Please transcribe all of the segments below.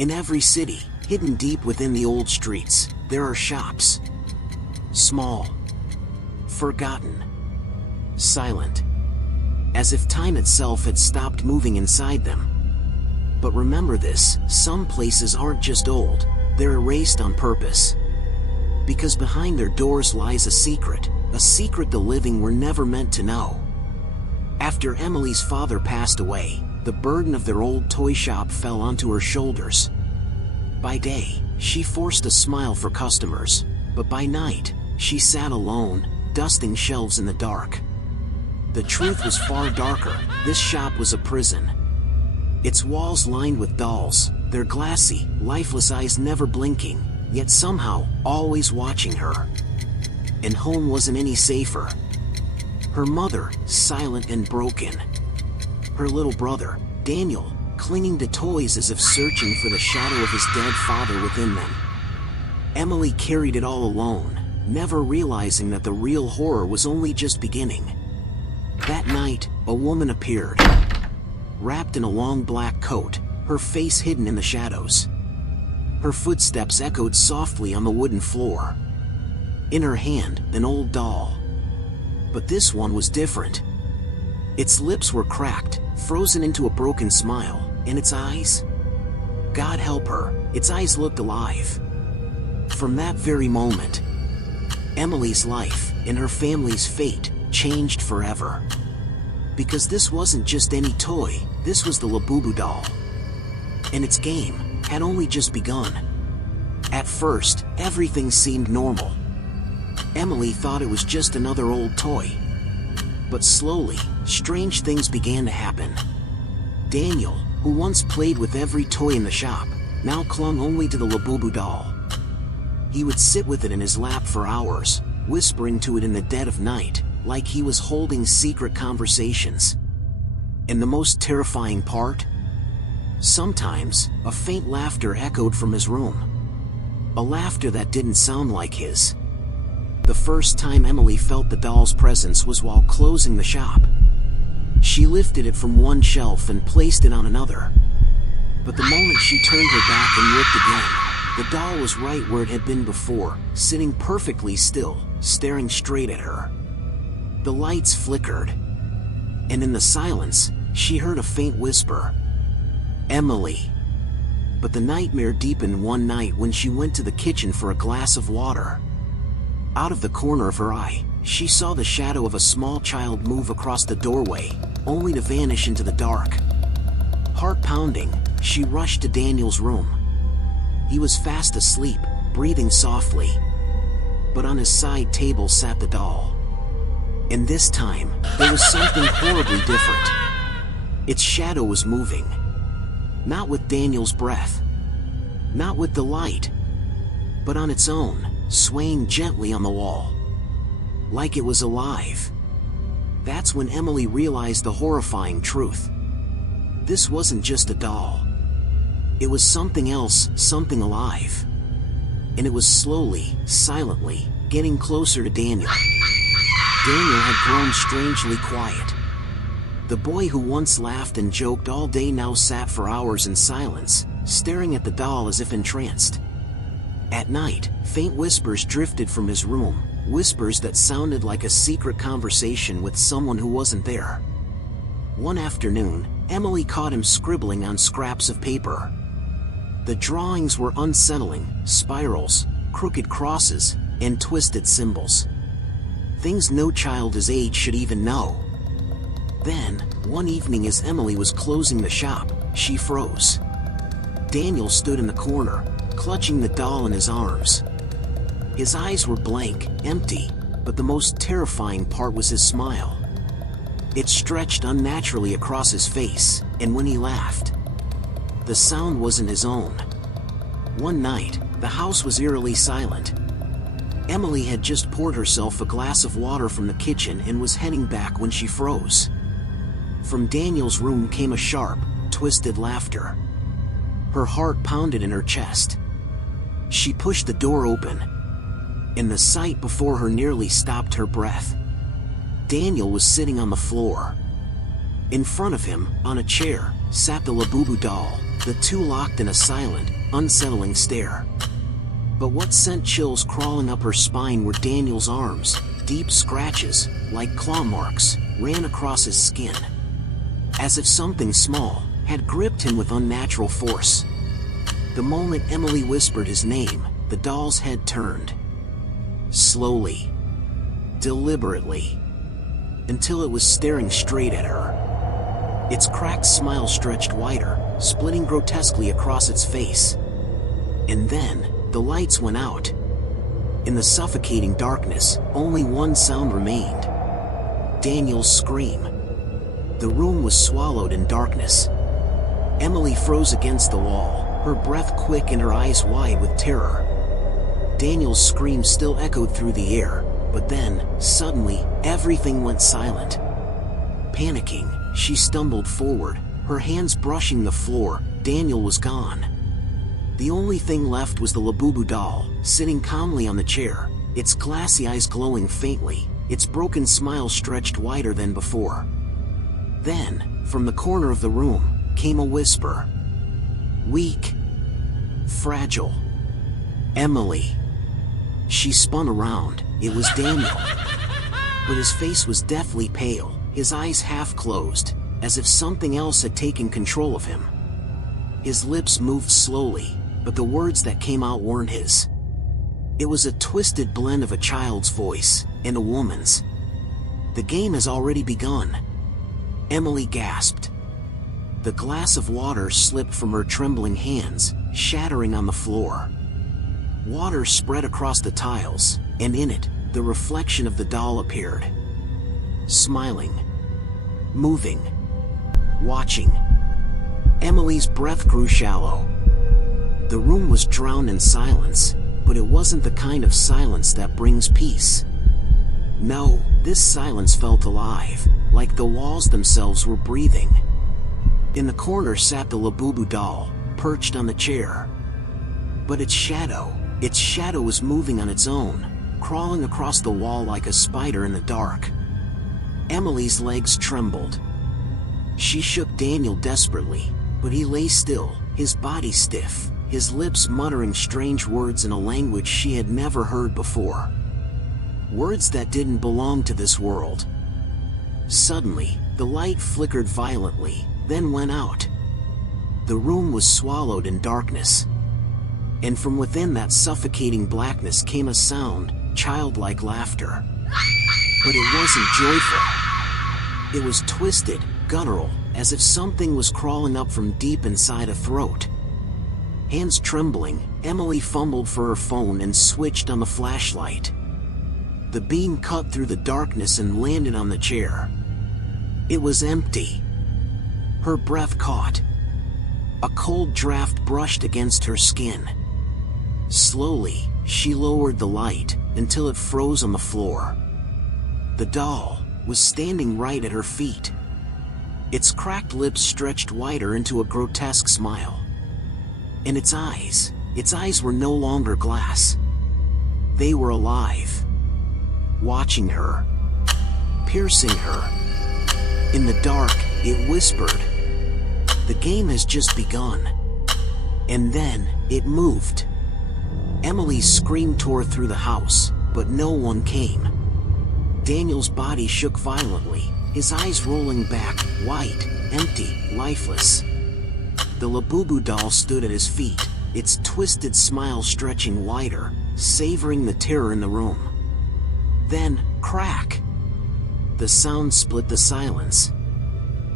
In every city, hidden deep within the old streets, there are shops. Small, forgotten, silent, as if time itself had stopped moving inside them. But remember this, some places aren't just old, they're erased on purpose. Because behind their doors lies a secret the living were never meant to know. After Emily's father passed away, the burden of their old toy shop fell onto her shoulders. By day, she forced a smile for customers, but by night, she sat alone, dusting shelves in the dark. The truth was far darker. This shop was a prison. Its walls lined with dolls, their glassy, lifeless eyes never blinking, yet somehow, always watching her. And home wasn't any safer. Her mother, silent and broken. Her little brother, Daniel, clinging to toys as if searching for the shadow of his dead father within them. Emily carried it all alone, never realizing that the real horror was only just beginning. That night, a woman appeared, wrapped in a long black coat, her face hidden in the shadows. Her footsteps echoed softly on the wooden floor. In her hand, an old doll. But this one was different. Its lips were cracked, frozen into a broken smile, and its eyes? God help her, its eyes looked alive. From that very moment, Emily's life and her family's fate changed forever. Because this wasn't just any toy, this was the Labubu Doll. And its game had only just begun. At first, everything seemed normal. Emily thought it was just another old toy. But slowly, strange things began to happen. Daniel, who once played with every toy in the shop, now clung only to the Labubu Doll. He would sit with it in his lap for hours, whispering to it in the dead of night, like he was holding secret conversations. And the most terrifying part? Sometimes, a faint laughter echoed from his room. A laughter that didn't sound like his. The first time Emily felt the doll's presence was while closing the shop. She lifted it from one shelf and placed it on another. But the moment she turned her back and looked again, the doll was right where it had been before, sitting perfectly still, staring straight at her. The lights flickered, and in the silence, she heard a faint whisper, "Emily." But the nightmare deepened one night when she went to the kitchen for a glass of water. Out of the corner of her eye, she saw the shadow of a small child move across the doorway, only to vanish into the dark. Heart pounding, she rushed to Daniel's room. He was fast asleep, breathing softly. But on his side table sat the doll. And this time, there was something horribly different. Its shadow was moving. Not with Daniel's breath. Not with the light. But on its own, swaying gently on the wall. Like it was alive. That's when Emily realized the horrifying truth. This wasn't just a doll. It was something else, something alive. And it was slowly, silently, getting closer to Daniel. Daniel had grown strangely quiet. The boy who once laughed and joked all day now sat for hours in silence, staring at the doll as if entranced. At night, faint whispers drifted from his room, whispers that sounded like a secret conversation with someone who wasn't there. One afternoon, Emily caught him scribbling on scraps of paper. The drawings were unsettling, spirals, crooked crosses, and twisted symbols. Things no child his age should even know. Then, one evening as Emily was closing the shop, she froze. Daniel stood in the corner, clutching the doll in his arms. His eyes were blank, empty, but the most terrifying part was his smile. It stretched unnaturally across his face, and when he laughed, the sound wasn't his own. One night, the house was eerily silent. Emily had just poured herself a glass of water from the kitchen and was heading back when she froze. From Daniel's room came a sharp, twisted laughter. Her heart pounded in her chest. She pushed the door open, and the sight before her nearly stopped her breath. Daniel was sitting on the floor. In front of him, on a chair, sat the Labubu Doll, the two locked in a silent, unsettling stare. But what sent chills crawling up her spine were Daniel's arms. Deep scratches, like claw marks, ran across his skin, as if something small had gripped him with unnatural force. The moment Emily whispered his name, the doll's head turned. Slowly, deliberately, until it was staring straight at her. Its cracked smile stretched wider, splitting grotesquely across its face. And then, the lights went out. In the suffocating darkness, only one sound remained. Daniel's scream. The room was swallowed in darkness. Emily froze against the wall, her breath quick and her eyes wide with terror. Daniel's scream still echoed through the air, but then, suddenly, everything went silent. Panicking, she stumbled forward, her hands brushing the floor. Daniel was gone. The only thing left was the Labubu Doll, sitting calmly on the chair, its glassy eyes glowing faintly, its broken smile stretched wider than before. Then, from the corner of the room, came a whisper. Weak. Fragile. Emily. She spun around. It was Daniel. But his face was deathly pale, his eyes half closed, as if something else had taken control of him. His lips moved slowly, but the words that came out weren't his. It was a twisted blend of a child's voice and a woman's. The game has already begun. Emily gasped. The glass of water slipped from her trembling hands, shattering on the floor. Water spread across the tiles, and in it, the reflection of the doll appeared. Smiling. Moving. Watching. Emily's breath grew shallow. The room was drowned in silence, but it wasn't the kind of silence that brings peace. No, this silence felt alive, like the walls themselves were breathing. In the corner sat the Labubu Doll, perched on the chair. But its shadow was moving on its own, crawling across the wall like a spider in the dark. Emily's legs trembled. She shook Daniel desperately, but he lay still, his body stiff, his lips muttering strange words in a language she had never heard before. Words that didn't belong to this world. Suddenly, the light flickered violently, then went out. The room was swallowed in darkness. And from within that suffocating blackness came a sound, childlike laughter. But it wasn't joyful. It was twisted, guttural, as if something was crawling up from deep inside a throat. Hands trembling, Emily fumbled for her phone and switched on the flashlight. The beam cut through the darkness and landed on the chair. It was empty. Her breath caught. A cold draft brushed against her skin. Slowly, she lowered the light until it froze on the floor. The doll was standing right at her feet. Its cracked lips stretched wider into a grotesque smile. And its eyes were no longer glass. They were alive. Watching her. Piercing her. In the dark, it whispered, "The game has just begun." And then, it moved. Emily's scream tore through the house, but no one came. Daniel's body shook violently, his eyes rolling back, white, empty, lifeless. The Labubu Doll stood at his feet, its twisted smile stretching wider, savoring the terror in the room. Then, crack! The sound split the silence.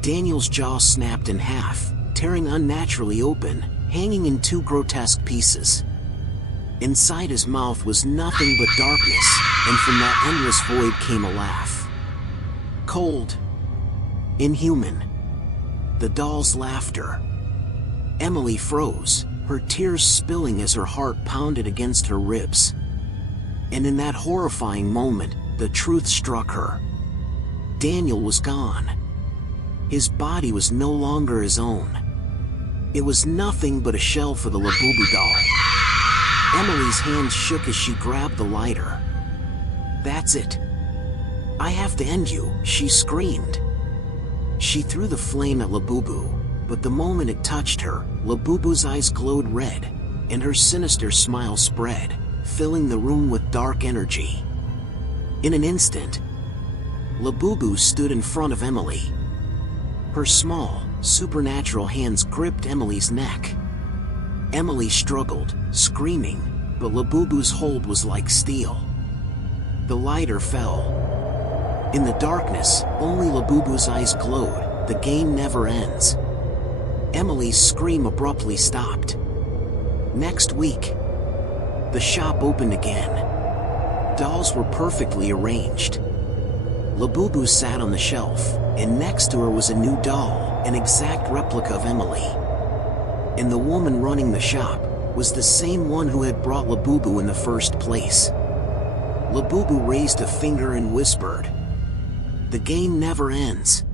Daniel's jaw snapped in half, tearing unnaturally open, hanging in two grotesque pieces. Inside his mouth was nothing but darkness, and from that endless void came a laugh. Cold. Inhuman. The doll's laughter. Emily froze, her tears spilling as her heart pounded against her ribs. And in that horrifying moment, the truth struck her. Daniel was gone. His body was no longer his own. It was nothing but a shell for the Labubu Doll. Emily's hands shook as she grabbed the lighter. "That's it. I have to end you," she screamed. She threw the flame at Labubu, but the moment it touched her, Labubu's eyes glowed red, and her sinister smile spread, filling the room with dark energy. In an instant, Labubu stood in front of Emily. Her small, supernatural hands gripped Emily's neck. Emily struggled, screaming, but Labubu's hold was like steel. The lighter fell. In the darkness, only Labubu's eyes glowed. The game never ends. Emily's scream abruptly stopped. Next week, the shop opened again. Dolls were perfectly arranged. Labubu sat on the shelf, and next to her was a new doll, an exact replica of Emily. And the woman running the shop was the same one who had brought Labubu in the first place. Labubu raised a finger and whispered, "The game never ends."